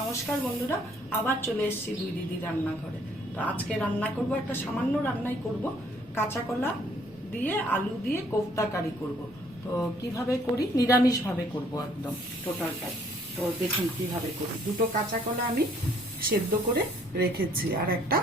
নমস্কার বন্ধুরা, আবার চলে এসেছি দুই দিদি রান্নাঘরে। তো আজকে রান্না করব, একটা সামান্য রান্নাই করব, কাঁচা কলা দিয়ে আলু দিয়ে কোফতা কারি করব। তো কিভাবে করি, নিরামিষভাবে করব একদম টোটালটাই। তো দেখুন কিভাবে করি। দুটো কাঁচা কলা আমি সেদ্ধ করে রেখেছি আর একটা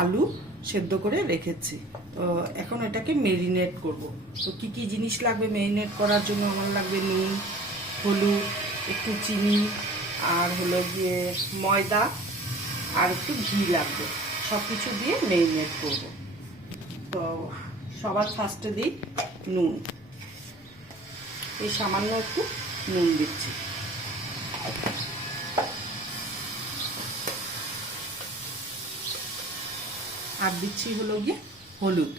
আলু সেদ্ধ করে রেখেছি। তো এখন এটাকে মেরিনেট করব। তো কি কি জিনিস লাগবে মেরিনেট করার জন্য? আমার লাগবে নুন, হলুদ, একটু চিনি, আর হলো গিয়ে ময়দা, আর একটু ঘি লাগবে। সব কিছু দিয়ে মেরিনেট করব। তো সবার ফার্স্টে দিই নুন। এই সামান্য একটু নুন দিচ্ছি। আর দিচ্ছি হলো গিয়ে হলুদ।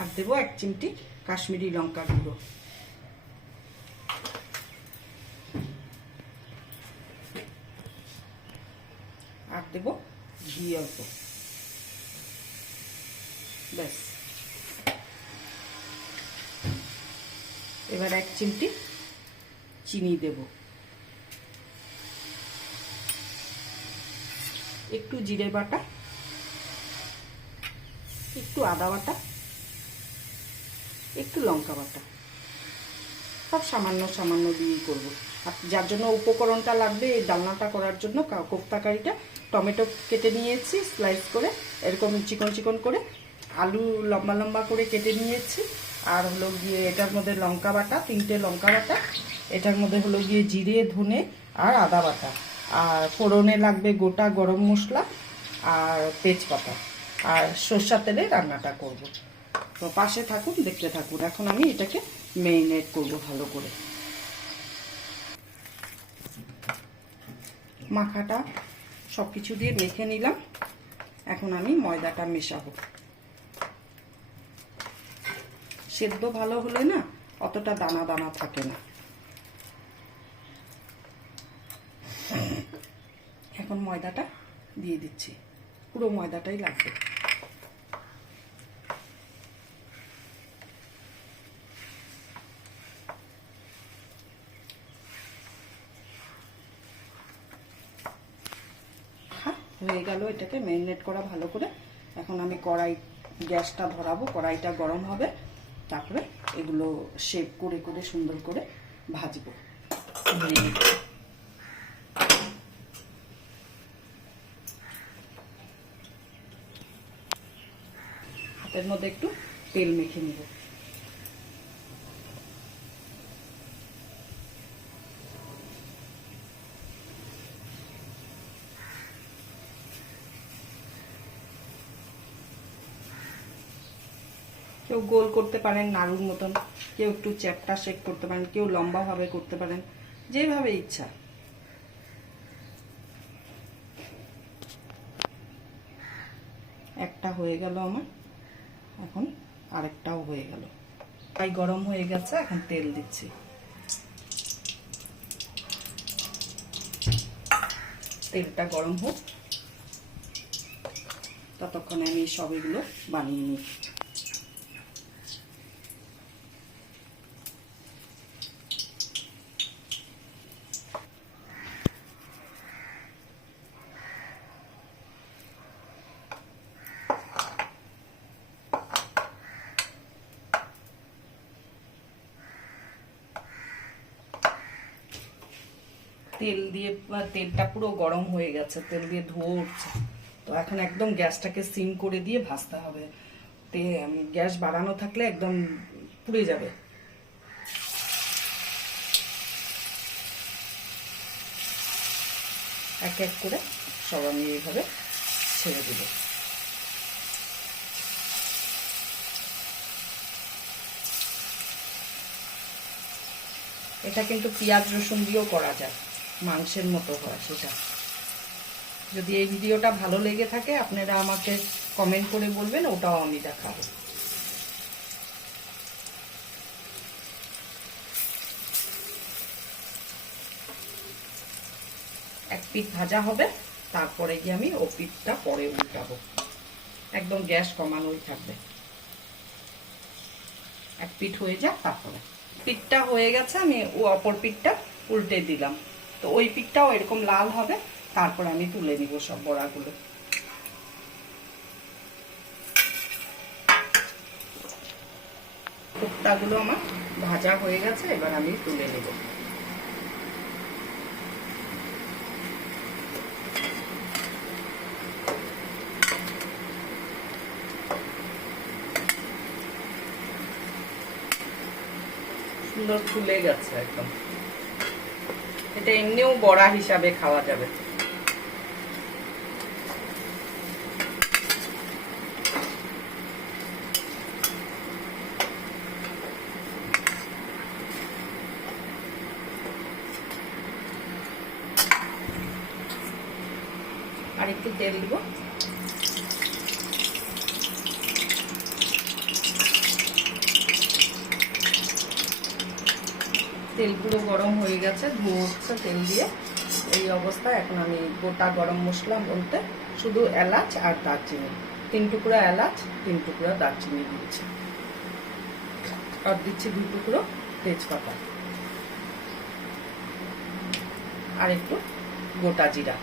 আর দেবো 1 চিমটি কাশ্মীরি লঙ্কা গুঁড়ো। আর দেবো ঘি অল্প। ব্যাস। এবার 1 চিমটি চিনি দেব, একটু জিরে বাটা, একটু আদা বাটা, একটু লঙ্কা বাটা, সব সামান্য সামান্য দিয়েই করবো। আর যার জন্য উপকরণটা লাগবে এই ডালনাটা করার জন্য, কোফতা কারিটা, টমেটো কেটে নিয়েছি স্লাইস করে, এরকম চিকন চিকন করে, আলু লম্বা লম্বা করে কেটে নিয়েছি, আর হলো গিয়ে এটার মধ্যে লঙ্কা বাটা, 3টে লঙ্কা বাটা, এটার মধ্যে হলো গিয়ে জিরে, ধনে আর আদা বাটা, আর ফোড়নে লাগবে গোটা গরম মশলা আর তেজপাতা, আর সরষের তেলে রান্নাটা করব। তো পাশে থাকুন, দেখতে থাকুন। এখন আমি এটাকে মেরিনেট করব ভালো করে। মাখাটা সব কিছু দিয়ে মেখে নিলাম। এখন আমি ময়দাটা মেশাবো। সেদ্ধ ভালো হলে না অতটা দানা দানা থাকে না। এখন ময়দাটা দিয়ে দিচ্ছি, পুরো ময়দাটাই লাগবে। হয়ে গেল এটাকে ম্যারিনেট করা ভালো করে। এখন আমি গ্যাসটা ধরাবো, কড়াইটা গরম হবে, তারপরে এগুলো শেপ করে করে সুন্দর করে ভাজবো। হাতের মধ্যে একটু তেল মেখে নিব। কেউ গোল করতে পারেন নাড়ুর মতন, কেউ একটু চ্যাপটা শেক করতে পারেন, কেউ লম্বাভাবে করতে পারেন, যেভাবে ইচ্ছা। একটা হয়ে গেল আমার, এখন আরেকটাও হয়ে গেল। তাই গরম হয়ে গেছে, এখন তেল দিচ্ছি। তেলটা গরম হোক, ততক্ষণে আমি সব এগুলো বানিয়ে নিই। তেলটা পুরো গরম হয়ে গেছে, তেল দিয়ে ধোঁয়া উঠছে। তো এখন একদম গ্যাসটাকে সিম করে দিয়ে ভাজতে হবে। গ্যাস বাড়ানো থাকলে একদম পুড়ে যাবে। এক এক করে সব আমি এইভাবে ছেড়ে দেব। এটা কিন্তু পেঁয়াজ রসুন দিয়েও করা যায়, মাংসের মতো হয় সেটা। যদি এই ভিডিওটা ভালো লেগে থাকে আপনারা আমাকে কমেন্ট করে বলবেন, ওটাও আমি দেখাবো। এক পিঠ ভাজা হবে, তারপরে গিয়ে আমি ও পিঠটা পরে উল্টাবো। একদম গ্যাস কমানোই থাকবে। এক পিঠ হয়ে যাক, তারপরে পিঠটা হয়ে গেছে, আমি অপর পিঠটা উল্টে দিলাম। তো ওই পিঠটাও এরকম লাল হবে, তারপর আমি তুলে নিব সব বড়াগুলো। কোপ্তাগুলো আমার ভাজা হয়ে গেছে, এবার আমি তুলে নেব। সুন্দর ফুলে গেছে একদম। এটা এমনিও বড়া হিসাবে খাওয়া যাবে। আর একটু তেল দিব। তেল পুরো গরম হয়ে গেছে, ধোঁয়া উঠছে তেল দিয়ে। এই অবস্থায় এখন আমি গোটা গরম মশলা বলতে শুধু এলাচ আর দারচিনি, 3 টুকরা এলাচ, 3 টুকরা দারচিনি দিচ্ছি, আর দিচ্ছি 2 টুকরো তেজপাতা, আর একটু গোটা জিরা।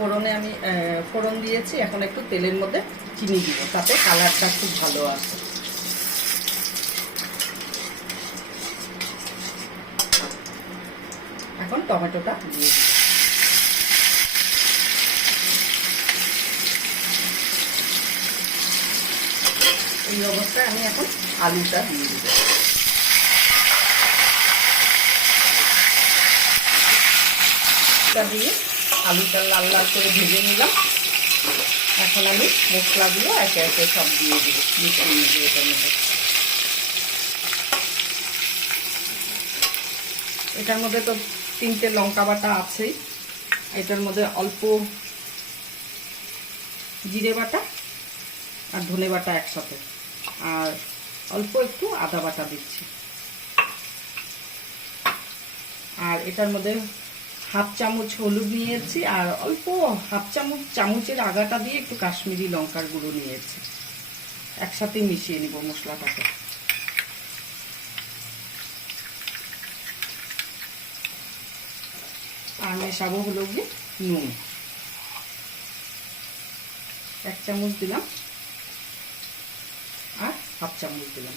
ফোড়নে আমি ফোড়ন দিয়েছি, এখন একটু তেলের মধ্যে চিনি দিব, তাতে কালারটা খুব ভালো আসে। এখন টমেটোটা দিয়ে দিই। এই অবস্থায় আমি এখন আলুটা দিয়ে দিব। দিয়ে আলুটা লাল লাল করে ভেজে নিলাম। এখন আমি মশলাগুলো একে একে সব দিয়ে দিব, মিশিয়ে নিব এটার মধ্যে। এটার মধ্যে তো 3টে লঙ্কা বাটা আছেই, এটার মধ্যে অল্প জিরে বাটা আর ধনে বাটা একসাথে, আর অল্প একটু আদা বাটা দিচ্ছি। আর এটার মধ্যে হাফ চামচ হলুদ নিয়েছি, আর অল্প হাফ চামচের আগাটা দিয়ে একটু কাশ্মীরি লঙ্কার গুঁড়ো নিয়েছি। একসাথে মিশিয়ে নিব মশলাটাকে। আর মেশাবো হলো গিয়ে নুন, 1 চামচ দিলাম আর হাফ চামচ দিলাম।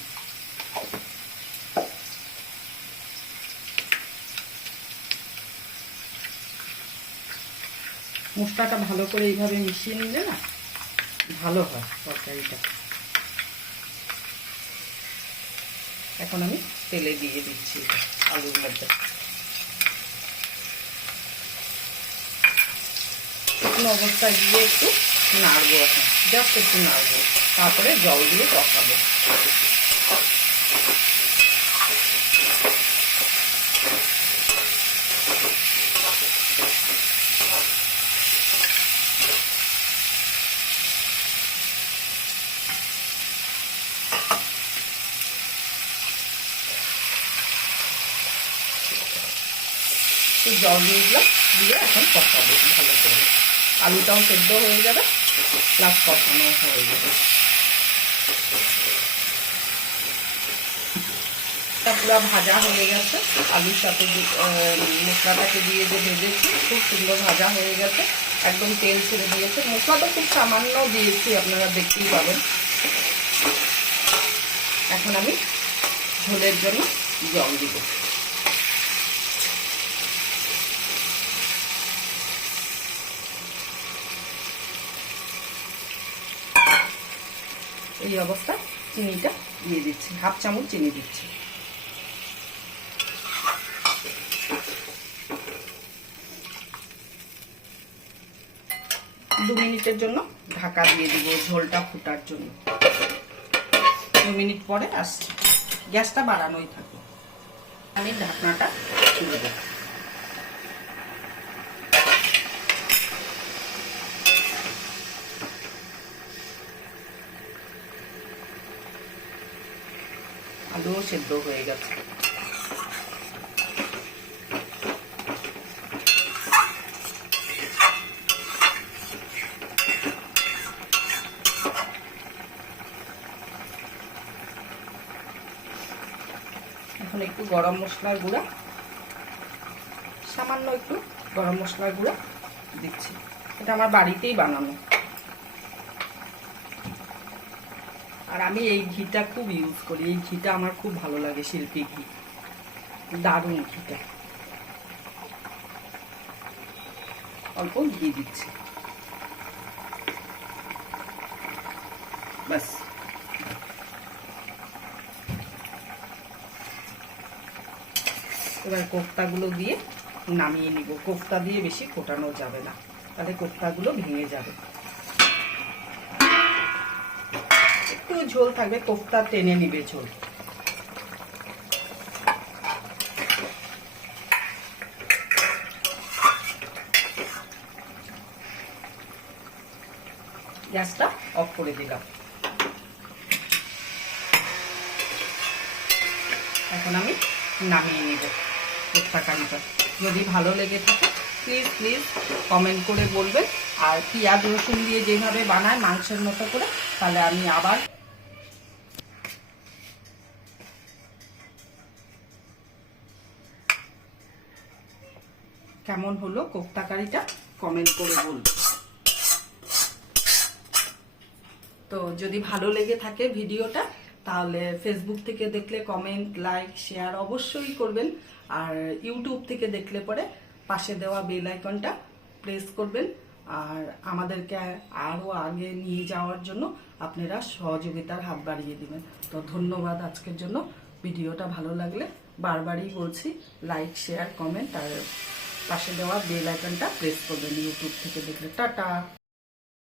মশলাটা ভালো করে এইভাবে মিশিয়ে নিলে না ভালো হয় তরকারিটা। এখন আমি তেলে দিয়ে দিচ্ছি আলুর মধ্যে। শুকনো অবস্থায় দিয়ে একটু নাড়বো, এখন জাস্ট একটু নাড়বো, তারপরে জল দিয়ে কষাবো। জল দিয়ে দিলাম, দিয়ে এখন কষাবো ভালো করে। আলুটাও সেদ্ধ হয়ে যাবে, প্লাস কষানো হয়ে যাবে। পুরো ভাজা হয়ে গেছে, আলুর সাথে মশলাটাকে দিয়ে যে ভেজেছি খুব সুন্দর ভাজা হয়ে গেছে, একদম তেল ছেড়ে দিয়েছে। মশলাটা খুব সামান্য দিয়েছি, আপনারা দেখতেই পাবেন। এখন আমি ঝোলের জন্য জল দিব। এই অবস্থায় চিনিটা দিয়ে দিচ্ছি, হাফ চামচ চিনি দিচ্ছি। 2 মিনিটের জন্য ঢাকা দিয়ে দিব ঝোলটা ফুটার জন্য। 2 মিনিট পরে আসছি, গ্যাসটা বাড়ানোই থাকবে। আমি ঢাকনাটা তুলে দেব। আলুও সেদ্ধ হয়ে গেছে। গরম মশলার গুঁড়া, সামান্য একটু গরম মশলার গুঁড়া দিচ্ছি। এটা আমার বাড়িতেই বানানো, আর আমি এই ঘিটা খুব ইউজ করি। এই ঘিটা আমার খুব ভালো লাগে, শিল্পী ঘি, দারুণ ঘিটা। অল্প ঘি দিচ্ছি, ব্যাস। এবার কোফতাগুলো দিয়ে নামিয়ে নিব। কোফতা দিয়ে বেশি ফোটানো যাবে না, তাহলে কোফতাগুলো ভেঙে যাবে। একটু ঝোল থাকবে, কোফতা টেনে নিবে ঝোল। গ্যাসটা অফ করে দিলাম। এখন আমি নামিয়ে নেব কোফতা কারিটা। যদি ভালো লেগে থাকে প্লিজ প্লিজ কমেন্ট করে বলবেন। আর পেঁয়াজ রসুন দিয়ে যেভাবে বানায় মাংসের মতো করে, তাহলে আমি আবার কেমন হলো কোফতা কারিটা কমেন্ট করে বলবেন। তো যদি ভালো লেগে থাকে ভিডিওটা, তাহলে ফেসবুক থেকে দেখলে কমেন্ট, লাইক, শেয়ার অবশ্যই করবেন। আর ইউটিউব থেকে দেখলে পরে পাশে দেওয়া বেল আইকনটা প্রেস করবেন। আর আমাদেরকে আরও আগে নিয়ে যাওয়ার জন্য আপনারা সহযোগিতার হাত বাড়িয়ে দিবেন। তো ধন্যবাদ আজকের জন্য। ভিডিওটা ভালো লাগলে বারবারই বলছি, লাইক, শেয়ার, কমেন্ট আর পাশে দেওয়া বেল আইকনটা প্রেস করবেন ইউটিউব থেকে দেখলে। টাটা।